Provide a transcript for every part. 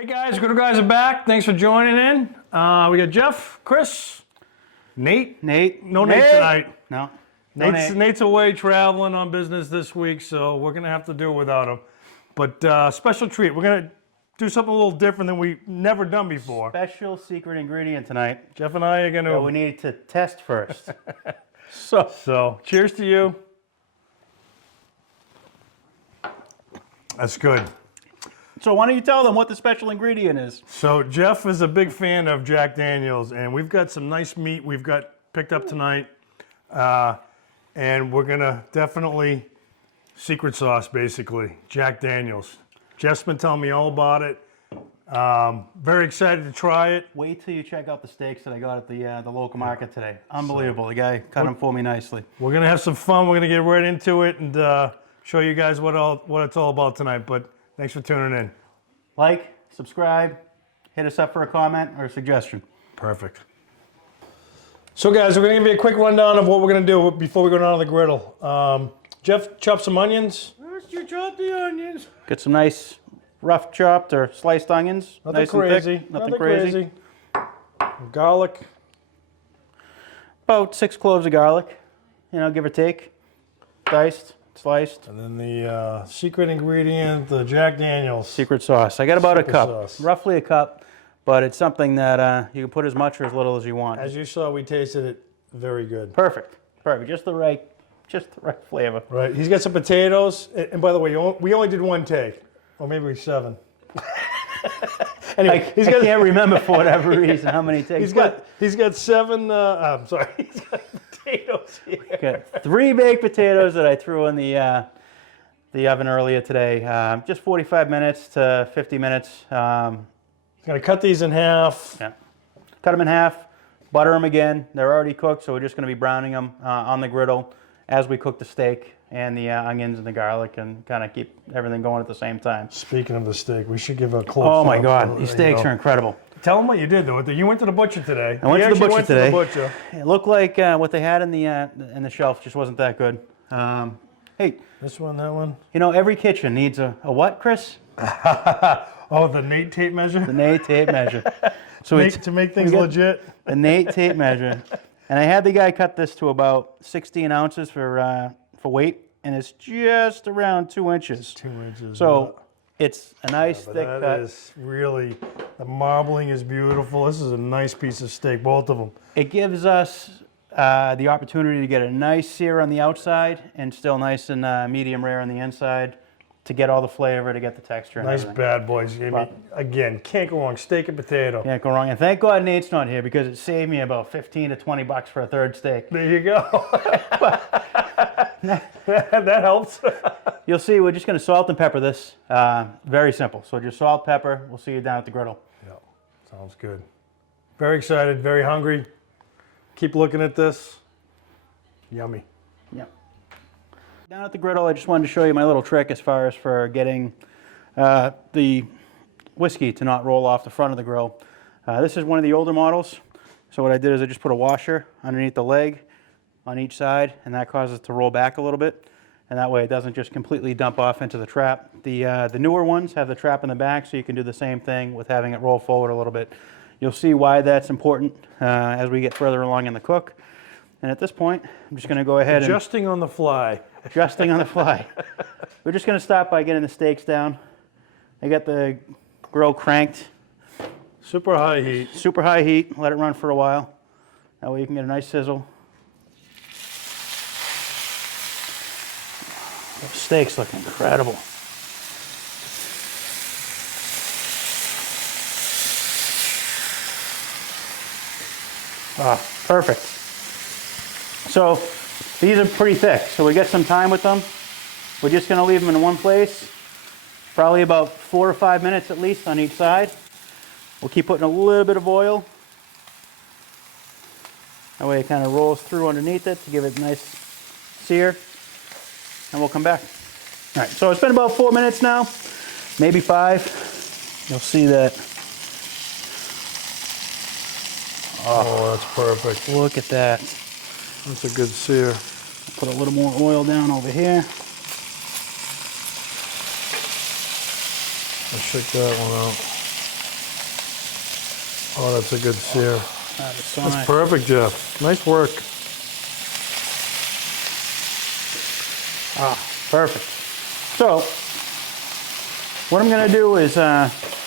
Hey guys, Griddle guys are back. Thanks for joining in. We got Jeff, Chris, Nate. No Nate tonight. No. Nate's away traveling on business this week, so we're gonna have to do it without him. But special treat. We're gonna do something a little different than we've never done before. Special secret ingredient tonight. Jeff and I are gonna. That we need to test first. So cheers to you. That's good. So why don't you tell them what the special ingredient is? So Jeff is a big fan of Jack Daniels, and we've got some nice meat we've got picked up tonight, and we're gonna definitely secret sauce, basically Jack Daniels. Jeff's been telling me all about it. Very excited to try it. Wait till you check out the steaks that I got at the local market today. Unbelievable. The guy cut them for me nicely. We're gonna have some fun. We're gonna get right into it and show you guys what it's all about tonight. But thanks for tuning in. Like, subscribe, hit us up for a comment or a suggestion. Perfect. So guys, we're gonna give you a quick rundown of what we're gonna do before we go down to the griddle. Jeff chopped some onions. First you chop the onions. Get some nice rough chopped or sliced onions. Nothing nice crazy. And thick. Nothing crazy. Garlic. About 6 cloves of garlic, give or take. Diced, sliced. And then the secret ingredient, the Jack Daniels. Secret sauce. I got about a cup, sauce. roughly a cup, but it's something that you can put as much or as little as you want. As you saw, we tasted it very good. Perfect. Just the right flavor. Right. He's got some potatoes, and by the way, we only did one take, or maybe 7. Anyway, I can't remember for whatever reason how many takes. He's got 7. I'm sorry. He's got potatoes here. Got 3 baked potatoes that I threw in the oven earlier today. Just 45 minutes to 50 minutes. He's gonna cut these in half. Yeah. Cut them in half. Butter them again. They're already cooked, so we're just going to be browning them on the griddle as we cook the steak and the onions and the garlic, and kind of keep everything going at the same time. Speaking of the steak, we should give a close. Oh my God, these steaks are incredible. Tell them what you did though. You went to the butcher today. I went to the butcher today. To the butcher. It looked like what they had in the shelf just wasn't that good. Hey, this one, that one. Every kitchen needs a what, Chris? Oh, the Nate tape measure. The Nate tape measure. So to make things legit. The Nate tape measure, and I had the guy cut this to about 16 ounces for weight, and it's just around 2 inches. 2 inches. So it's a nice thick cut. That is really, the marbling is beautiful. This is a nice piece of steak, both of them. It gives us the opportunity to get a nice sear on the outside and still nice and medium rare on the inside, to get all the flavor, to get the texture. Nice bad boys. Again, can't go wrong. Steak and potato. Can't go wrong. And thank God Nate's not here, because it saved me about 15 to 20 bucks for a third steak. There you go. That helps. You'll see, we're just going to salt and pepper this. Very simple. So just salt, pepper. We'll see you down at the griddle. Yeah, sounds good. Very excited, very hungry. Keep looking at this. Yummy. Yeah. Down at the griddle, I just wanted to show you my little trick as far as for getting the whiskey to not roll off the front of the grill. This is one of the older models. So what I did is I just put a washer underneath the leg on each side, and that causes it to roll back a little bit. And that way it doesn't just completely dump off into the trap. The newer ones have the trap in the back, so you can do the same thing with having it roll forward a little bit. You'll see why that's important as we get further along in the cook. And at this point, I'm just going to go ahead Adjusting on the fly. Adjusting on the fly. We're just going to start by getting the steaks down. I got the grill cranked. Super high heat. Super high heat. Let it run for a while. That way you can get a nice sizzle. Those steaks look incredible. Ah, perfect. So these are pretty thick, so we get some time with them. We're just going to leave them in one place, probably about 4 or 5 minutes at least on each side. We'll keep putting a little bit of oil. That way it kind of rolls through underneath it to give it a nice sear. And we'll come back. All right, so it's been about 4 minutes now, maybe 5. You'll see that. Oh, that's perfect. Look at that. That's a good sear. Put a little more oil down over here. Let's check that one out. Oh, that's a good sear. That is so That's nice. perfect, Jeff. Nice work. Perfect. So, what I'm going to do is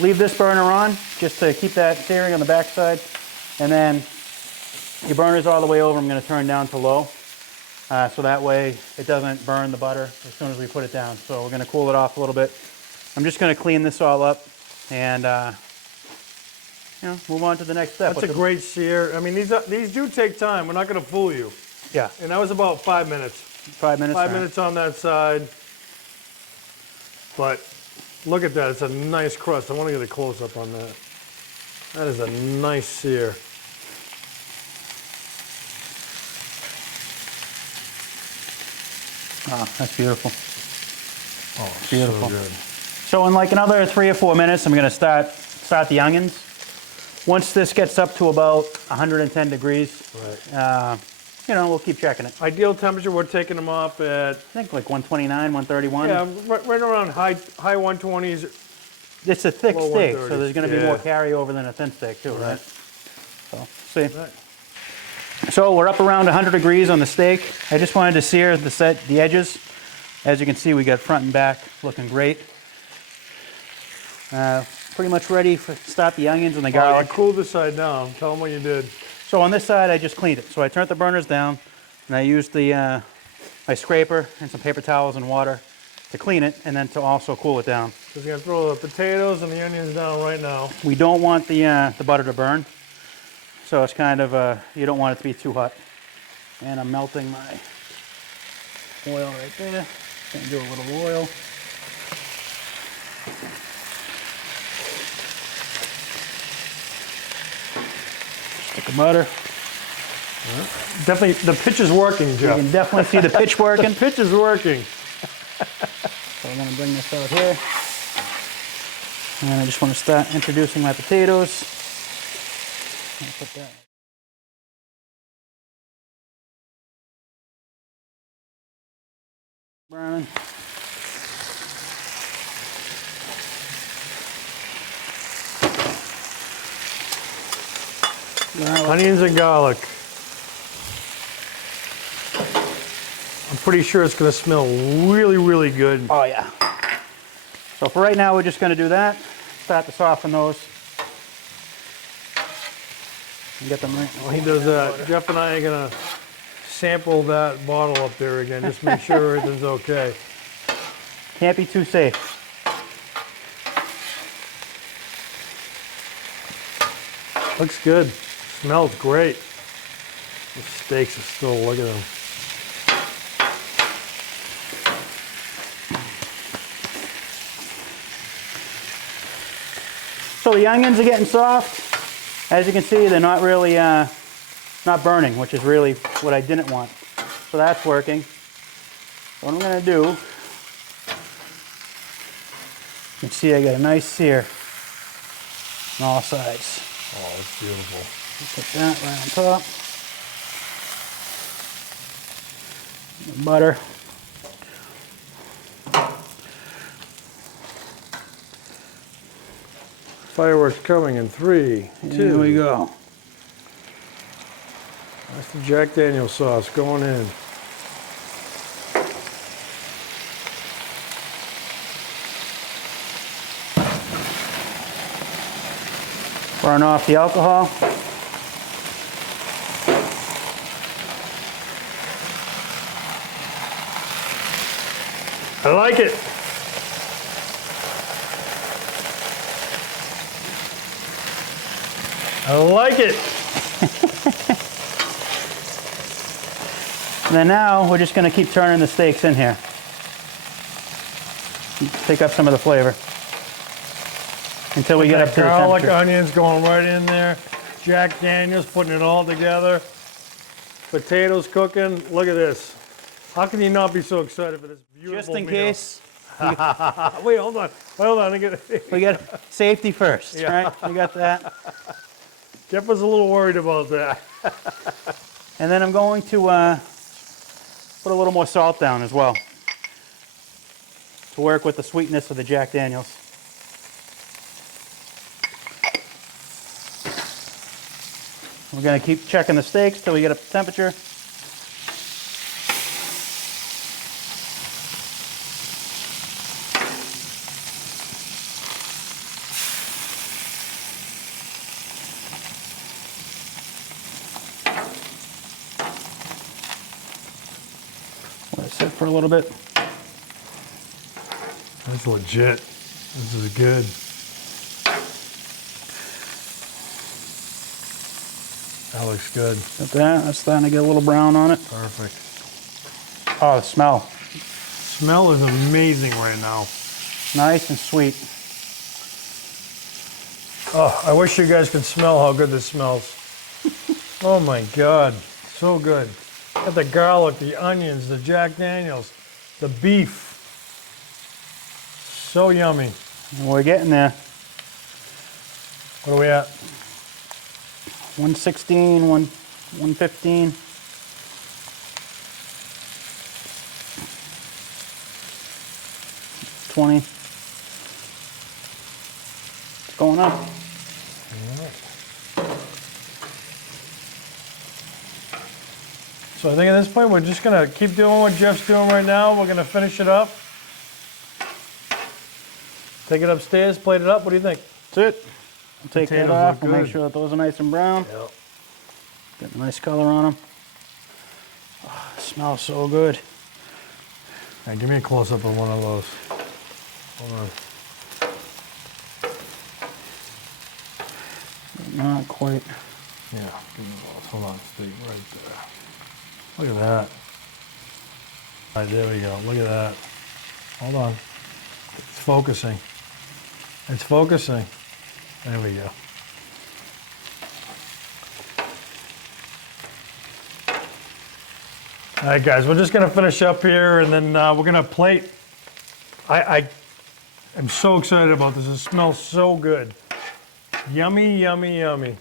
leave this burner on just to keep that searing on the backside. And then your burner's all the way over. I'm going to turn down to low. So that way it doesn't burn the butter as soon as we put it down. So we're going to cool it off a little bit. I'm just going to clean this all up and move on to the next step. That's a great sear. I mean, these do take time. We're not going to fool you. Yeah. And that was about 5 minutes. 5 minutes. 5 minutes on that side. But look at that. It's a nice crust. I want to get a close-up on that. That is a nice sear. Oh, that's beautiful. Oh, Beautiful. so good. So in like another 3 or 4 minutes, I'm going to start the onions. Once this gets up to about 110 degrees, Right. we'll keep checking it. Ideal temperature, we're taking them off at, I think like 129, 131. yeah, right around high 120s. It's a thick Low steak, 130s. so there's going to be more Yeah. carryover than a thin steak too, right? Right. So, see. Right. So we're up around 100 degrees on the steak. I just wanted to sear the edges. As you can see, we got front and back looking great. Pretty much ready to start the onions and the Oh, you garlic. cooled this side down. Tell them what you did. So on this side, I just cleaned it. So I turned the burners down, and I used my scraper and some paper towels and water to clean it, and then to also cool it down. Just gonna throw the potatoes and the onions down right now. We don't want the butter to burn, so it's kind of you don't want it to be too hot. And I'm melting my oil right there. Gonna do a little oil. Stick of butter. Definitely, the pitch is working, You Jeff. can definitely see the pitch working. Pitch is working. So I'm going to bring this out here. And I just want to start introducing my potatoes. I'll put that. Burning. Onions and garlic. I'm pretty sure it's gonna smell really, really good. Oh yeah. So for right now, we're just going to do that. Start to soften those. And get them right. While he does that, Jeff and I are gonna sample that bottle up there again, just make sure everything's okay. Can't be too safe. Looks good. Smells great. The steaks are still, look at them. So the onions are getting soft. As you can see, they're not really not burning, which is really what I didn't want. So that's working. What I'm going to do, you can see I got a nice sear on all sides. Oh, it's beautiful. Put that right on top. The butter. Fireworks coming in 3, 2. Here we go. That's the Jack Daniel's sauce going in. Burn off the alcohol. I like it. I like it. And then now we're just going to keep turning the steaks in here. Take up some of the flavor until we get up to the Garlic, temperature. onions going right in there. Jack Daniel's putting it all together. Potatoes cooking. Look at this. How can you not be so excited for this beautiful Just in meal? case, Wait, hold on. Hold on. I get it. we get safety first, Yeah. right? We got that. Jeff was a little worried about that. And then I'm going to put a little more salt down as well to work with the sweetness of the Jack Daniel's. We're gonna keep checking the steaks till we get up to temperature. Let it sit for a little bit. That's legit. This is good. That looks good. Got that. That's starting to get a little brown on it. Perfect. Oh, the smell. Smell is amazing right now. Nice and sweet. Oh, I wish you guys could smell how good this smells. Oh my God, so good. Got the garlic, the onions, the Jack Daniels, the beef. So yummy. We're getting there. What are we at? 116, 115. $20. It's going up. So I think at this point we're just gonna keep doing what Jeff's doing right now. We're gonna finish it up. Take it upstairs, plate it up. What do you think? That's it. We'll take that Potatoes off. look We'll make good. sure that those are nice and brown. Yep. Get a nice color on them. Oh, it smells so good. Hey, give me a close up of one of those. Hold on. Not quite. Yeah, give me those. Hold on, stay right there. Look at that. All right, there we go. Look at that. Hold on. It's focusing. It's focusing. There we go. All right, guys, we're just gonna finish up here, and then we're gonna plate. I am so excited about this. It smells so good. Yummy, yummy, yummy.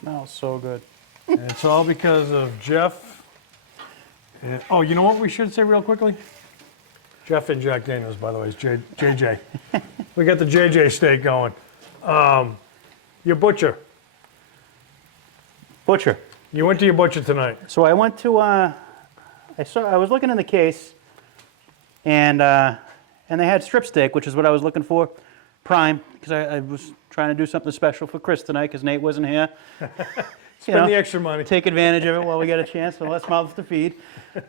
Smells so good. And it's all because of Jeff. Oh, you know what we should say real quickly? Jeff and Jack Daniels, by the way, is JJ. We got the JJ steak going. Your butcher. Butcher. You went to your butcher tonight. So I went to, I was looking in the case, and they had strip steak, which is what I was looking for, prime, because I was trying to do something special for Chris tonight, because Nate wasn't here. Spend the extra money. Take advantage of it while we get a chance, so less mouths to feed.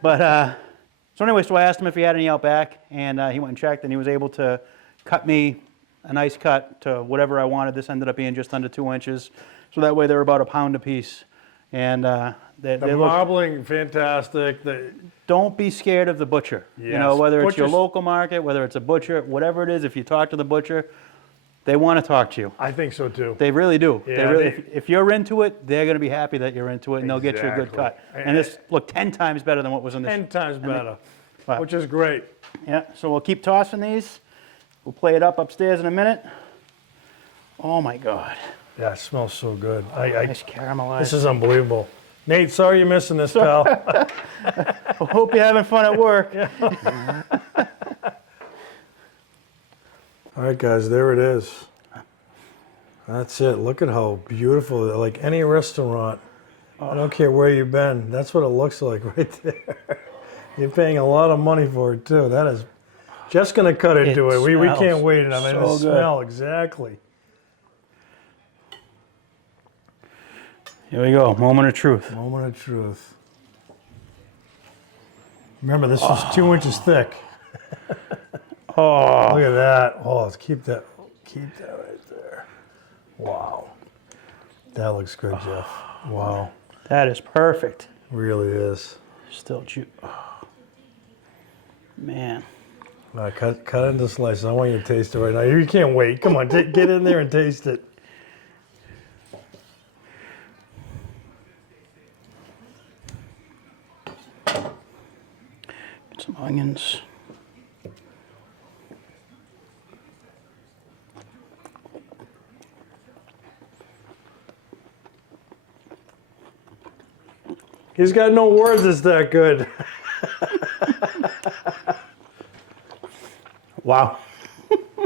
But, so anyway, so I asked him if he had any out back, and he went and checked, and he was able to cut me a nice cut to whatever I wanted. This ended up being just under 2 inches, so that way they're about a pound a piece. And they The look, marbling, fantastic. don't be scared of the butcher. You know, Yes. whether it's your Butchers- local market, whether it's a butcher, whatever it is, if you talk to the butcher, they want to talk to you. I think so too. They really do. Yeah, They really, they- if you're into it, they're going to be happy that you're into it, and they'll get you a good cut. Exactly. And this looked 10 times better than what was in this. 10 times better, Wow. which is great. Yeah, so we'll keep tossing these. We'll play it up upstairs in a minute. Oh my God. Yeah, it smells so good. Nice caramelized. This is unbelievable. Nate, sorry you're missing this, pal. I hope you're having fun at work. All right, guys, there it is. That's it. Look at how beautiful, like any restaurant. I don't care where you've been. That's what it looks like right there. You're paying a lot of money for it, too. That is, Jeff's going to cut into it. We smells can't wait. I mean, so the good. smell, exactly. Here we go, moment of truth. Moment of truth. Remember, this is 2 inches thick. Oh, Look at that. Oh, let's keep that right there. Wow. That looks good, Jeff. Wow. that is perfect. Really is. Still chew. Oh, man. All right, cut into slices. I want you to taste it right now. You can't wait. Come on, get in there and taste it. Get some onions. He's got no words. It's that good. Wow.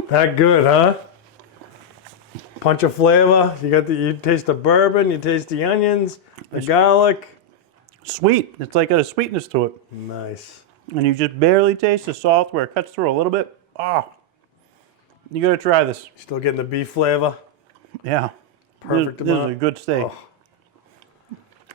That good, huh? punch of flavor. You taste the bourbon, you taste the onions, the garlic. Sweet. It's like got a sweetness to it. Nice. And you just barely taste the salt where it cuts through a little bit. Ah, you gotta try this. Still getting the beef flavor. Yeah. Perfect This amount. is a good steak. Oh.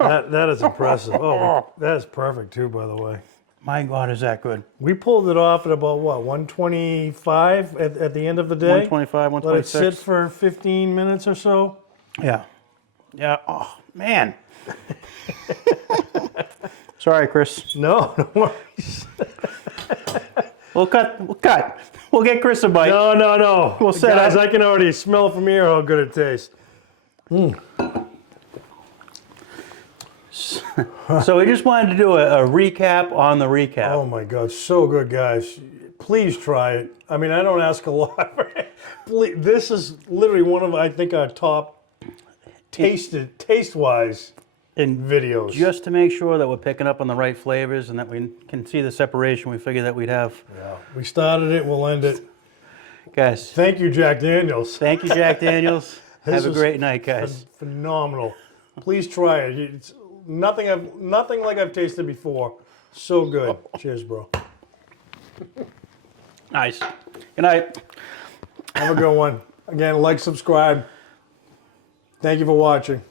That is impressive. Oh, that is perfect too, by the way. My God, is that good? We pulled it off at about what, 125 at the end of the day? 125, Let it sit 126. for 15 minutes or so. Yeah. Yeah. Oh, man. Sorry, Chris. No, no worries. We'll cut. We'll get Chris a bite. No. We'll set Guys, up. I can already smell from here how good it tastes. So we just wanted to do a recap on the recap. Oh my God, so good, guys. Please try it. I mean, I don't ask a lot. Please, this is literally one of, I think, our top taste-wise And videos. just to make sure that we're picking up on the right flavors and that we can see the separation, we figured that we'd have. Yeah, we started it, we'll end it. Guys, Thank you, Jack Daniels. thank you, Jack Daniels. This Have a was great night, guys. Phenomenal. Please try it. It's nothing like I've tasted before. So good. Cheers, bro. Nice. Good night. Have a good one. Again, like, subscribe. Thank you for watching.